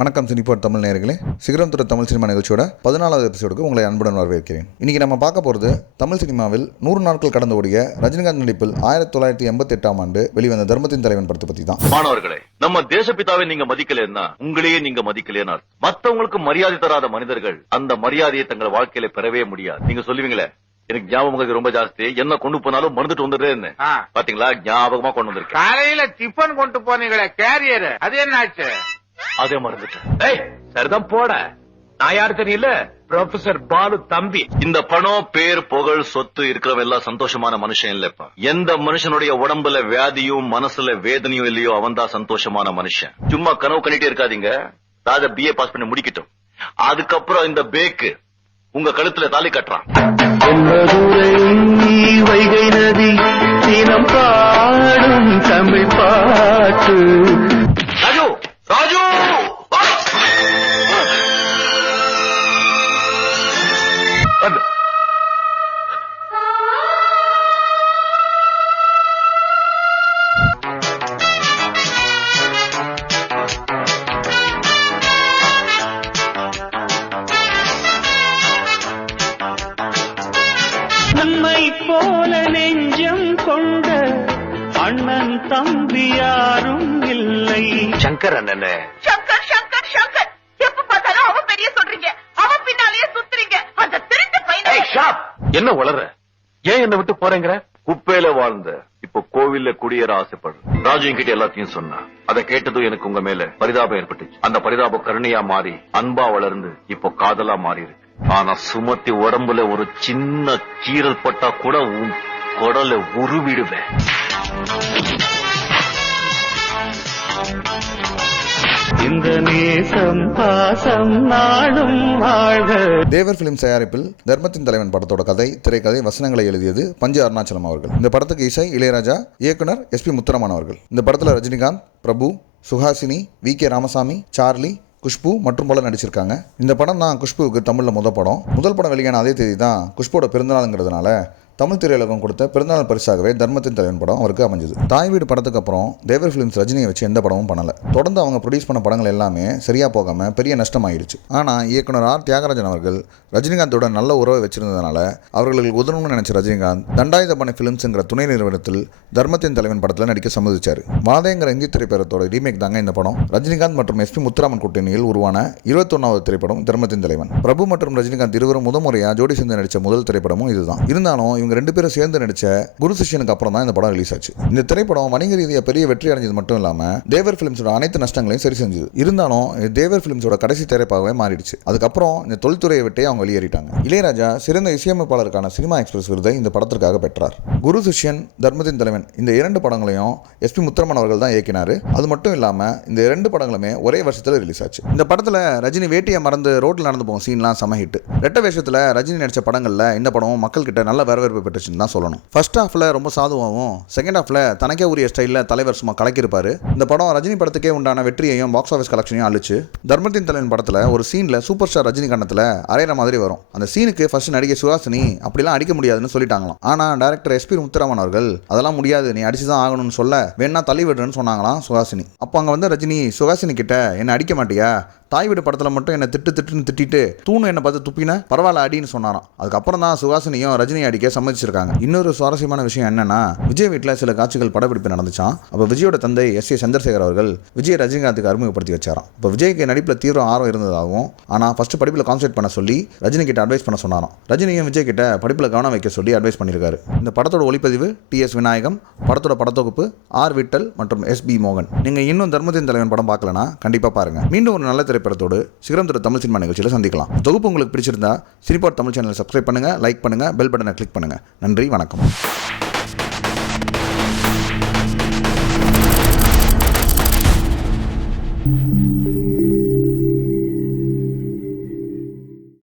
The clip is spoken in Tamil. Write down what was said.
வணக்கம் சினிபாட் தமிழ் நேயர்களே, சிகரம் தொட்ட தமிழ் சினிமா நிகழ்ச்சியோட 14வது எபிசோடுக்கு உங்களை அன்புடன் வரவேற்கிறேன். இன்னைக்கு நம்ம பார்க்க போகிறது தமிழ் சினிமாவில் 100 நாட்கள் கடந்து ஓடிய ரஜினிகாந்த் நடிப்பில் 1988ஆம் ஆண்டு வெளிவந்த தர்மத்தின் தலைவன் படத்தை பத்தி தான். மாணவர்களே, நம்ம தேசப்பிதாவை நீங்க மதிக்கலன்னா உங்களையே நீங்க மதிக்கலன்னா மத்தவங்களுக்கு மரியாதை தராத மனிதர்கள் அந்த மரியாதையை தங்கள் வாழ்க்கையில பெறவே முடியாது. நீங்க சொல்லுவீங்களே, எனக்கு ஞாபகம் ரொம்ப ஜாஸ்தி, என்ன கொண்டு போனாலும் மறந்துட்டு வந்துடுறேன்னு. பாத்தீங்களா, ஞாபகமா கொண்டு வந்திருக்கேன். காலையில டிஃபன் கொண்டு போனீங்களே கேரியர், அது என்னாச்சு? அதே மறந்துட்டேன். சரிதான் போட. நான் யாரு தெரியல, ப்ரொஃபசர் பாலு தம்பி. இந்த பணம், பேர், புகழ், சொத்து இருக்கிறவன் எல்லாம் சந்தோஷமான மனுஷன் இல்லப்பா. எந்த மனுஷனுடைய உடம்புல வியாதியும் மனசுல வேதனையும் இல்லையோ அவன் தான் சந்தோஷமான மனுஷன். சும்மா கனவு கண்டிட்டே இருக்காதீங்க. ராஜா BA பாஸ் பண்ணி முடிக்கட்டும், அதுக்கப்புறம் இந்த பேக்கு உங்க கழுத்துல தாலி கட்டுறான். வைகை நதி தினம் பாடும் தமிழ் பாட்டு. ராஜு ராஜு நம்மை போல நெஞ்சம் கொண்ட அண்ணன் தம்பி யாரும் இல்லை. சங்கர் அண்ணன். சங்கர் சங்கர் சங்கர் எப்ப பார்த்தாலும் அவன் பெரிய சொல்றீங்க, அவன் பின்னாலேயே சுத்துறீங்க. அந்த திருட்டு பையனை என்ன வளர? ஏன் என்ன விட்டு போறேங்கிற? குப்பையில வாழ்ந்த இப்போ கோவில்ல குடியேற ஆசைப்படுற ராஜு கிட்ட எல்லாத்தையும் சொன்னா, அதை கேட்டதும் எனக்கு உங்க மேல பரிதாபம் ஏற்பட்டுச்சு. அந்த பரிதாபம் கருணையா மாறி அன்பா வளர்ந்து இப்போ காதலா மாறி இருக்கு. ஆனா சுமத்தி உடம்புல ஒரு சின்ன கீறல் பட்டா கூட உன் குடலை உருவிடுவேன். இந்த நேசம் பாசம் நாடும் வாழ்க. தேவர் பிலிம்ஸ் தயாரிப்பில் தர்மத்தின் தலைவன் படத்தோட கதை, திரைக்கதை, வசனங்களை எழுதியது பஞ்சு அருணாச்சலம் அவர்கள். இந்த படத்துக்கு இசை இளையராஜா, இயக்குனர் SP முத்துராமன் அவர்கள். இந்த படத்துல ரஜினிகாந்த், பிரபு, சுஹாசினி, VK ராமசாமி, சார்லி, குஷ்பு மற்றும் போல நடிச்சிருக்காங்க. இந்த படம் தான் குஷ்புவுக்கு தமிழ்ல முதல் படம் வெளியான அதே தேதி தான் குஷ்புவோட பிறந்தநாளுங்கிறதுனால தமிழ் திரையுலகம் கொடுத்த பிறந்தநாள் பரிசாகவே தர்மத்தின் தலைவன் படம் அவருக்கு அமைஞ்சது. தாய் வீடு படத்துக்கு அப்புறம் தேவர் பிலிம்ஸ் ரஜினியை வச்சு எந்த படமும் பண்ணல. தொடர்ந்து அவங்க ப்ரொடியூஸ் பண்ண படங்கள் எல்லாமே சரியா போகாம பெரிய நஷ்டமாயிருச்சு. ஆனா இயக்குனர் R தியாகராஜன் அவர்கள் ரஜினிகாந்தோட நல்ல உறவை வச்சிருந்ததுனால அவர்களுக்கு உதவணும்னு நினைச்ச ரஜினிகாந்த் தண்டாயுதபாணி பிலிம்ஸ்ங்கிற துணை நிறுவனத்தில் தர்மத்தின் தலைவன் படத்தில் நடிக்க சம்மதிச்சாரு. வாதேங்கிற இந்தி திரைப்படத்தோட ரீமேக் தாங்க இந்த படம். ரஜினிகாந்த் மற்றும் SP முத்துராமன் கூட்டணியில் உருவான 21வது திரைப்படம் தர்மத்தின் தலைவன். பிரபு மற்றும் ரஜினிகாந்த் இருவரும் முதன்முறையா ஜோடி சேர்ந்து நடிச்ச முதல் திரைப்படமும் இதுதான். இருந்தாலும் இவங்க 2 பேரும் சேர்ந்து நடிச்ச குரு சிஷ்யனுக்கு அப்புறம் தான் இந்த படம் ரிலீஸ் ஆச்சு. இந்த திரைப்படம் வணிக ரீதியாக பெரிய வெற்றி அடைஞ்சது மட்டும் இல்லாம தேவர் பிலிம்ஸோட அனைத்து நஷ்டங்களையும் சரி செஞ்சது. இருந்தாலும் தேவர் பிலிம்ஸோட கடைசி திரைப்பாகவே மாறிடுச்சு. அதுக்கப்புறம் இந்த தொழில்துறையை விட்டே அவங்க வெளியேறிட்டாங்க. இளையராஜா சிறந்த இசையமைப்பாளருக்கான சினிமா எக்ஸ்பிரஸ் விருதை இந்த படத்திற்காக பெற்றார். குரு சிஷ்யன், தர்மத்தின் தலைவன் இந்த 2 படங்களையும் SP முத்துராமன் அவர்கள் தான் இயக்கினாரு. அது மட்டும் இல்லாம இந்த 2 படங்களுமே ஒரே வருஷத்துல ரிலீஸ் ஆச்சு. இந்த படத்துல ரஜினி வேட்டியை மறந்து ரோட்ல நடந்து போகும் சீன்லாம் செம ஹிட். ரெட்ட வேஷத்துல ரஜினி நடிச்ச படங்கள்ல இந்த படமும் மக்கள் கிட்ட நல்ல வரவேற்பு பெற்றுச்சுன்னு தான் சொல்லணும். ஃபர்ஸ்ட் ஹாஃப்ல ரொம்ப சாதுவாகவும், செகண்ட் ஹாஃப்ல தனக்கே உரிய ஸ்டைல்ல தலைவர் சும்மா கலக்கிருப்பாரு. இந்த படம் ரஜினி படத்துக்கே உண்டான வெற்றியையும் பாக்ஸ் ஆஃபீஸ் கலெக்ஷனையும் அழிச்சு. தர்மத்தின் தலைவன் படத்துல ஒரு சீன்ல சூப்பர் ஸ்டார் ரஜினி கண்ணத்துல அரைகிற மாதிரி வரும். அந்த சீனுக்கு ஃபர்ஸ்ட் நடிகை சுஹாசினி அப்படிலாம் அடிக்க முடியாதுன்னு சொல்லிட்டாங்களாம். ஆனா டைரக்டர் SP முத்துராமன் அவர்கள் அதெல்லாம் முடியாது, நீ அடிச்சுதான் ஆகணும்னு சொல்ல வேணா தள்ளி விடுறேன்னு சொன்னாங்களாம் சுஹாசினி. அப்போ அங்க வந்து ரஜினி சுஹாசினி கிட்ட என்ன அடிக்க மாட்டியா, தாய் வீடு படத்தில் மட்டும் என்னை திட்டுன்னு திட்டிட்டு தூணு என்னை பார்த்து துப்பின பரவாயில்ல அடின்னு சொன்னாராம். அதுக்கப்புறம் தான் சுஹாசினியும் ரஜினி அடிக்க சம்மதிச்சிருக்காங்க. இன்னொரு சுவாரஸ்யமான விஷயம் என்னன்னா, விஜய் வீட்டில் சில காட்சிகள் படப்பிடிப்பு நடந்துச்சான். அப்போ விஜயோட தந்தை SA சந்திரசேகர் அவர்கள் விஜய் ரஜினிகாந்துக்கு அறிமுகப்படுத்தி வச்சாராம். இப்போ விஜய்க்கு நடிப்பில் தீவிர ஆர்வம் இருந்ததாகவும், ஆனால் ஃபர்ஸ்ட் படிப்பில் கான்சென்ட்ரேட் பண்ண சொல்லி ரஜினி கிட்ட அட்வைஸ் பண்ண சொன்னாராம். ரஜினியும் விஜய் கிட்ட படிப்பில் கவனம் வைக்க சொல்லி அட்வைஸ் பண்ணியிருக்காரு. இந்த படத்தோட ஒளிப்பதிவு TS விநாயகம், படத்தோட படத்தொகுப்பு R விட்டல் மற்றும் SB மோகன். நீங்கள் இன்னும் தர்மத்தின் தலைவன் படம் பார்க்கலனா கண்டிப்பாக பாருங்க. மீண்டும் ஒரு நல்ல திரைப்படத்தோடு சிகரம் தொட்ட தமிழ் சினிமா நிகழ்ச்சியில் சந்திக்கலாம். தொகுப்பு உங்களுக்கு பிடிச்சிருந்தா சினிபாட் தமிழ் சேனலை சப்ஸ்கிரைப் பண்ணுங்க, லைக் பண்ணுங்க, பெல் பட்டனை கிளிக் பண்ணுங்க. நன்றி, வணக்கம்.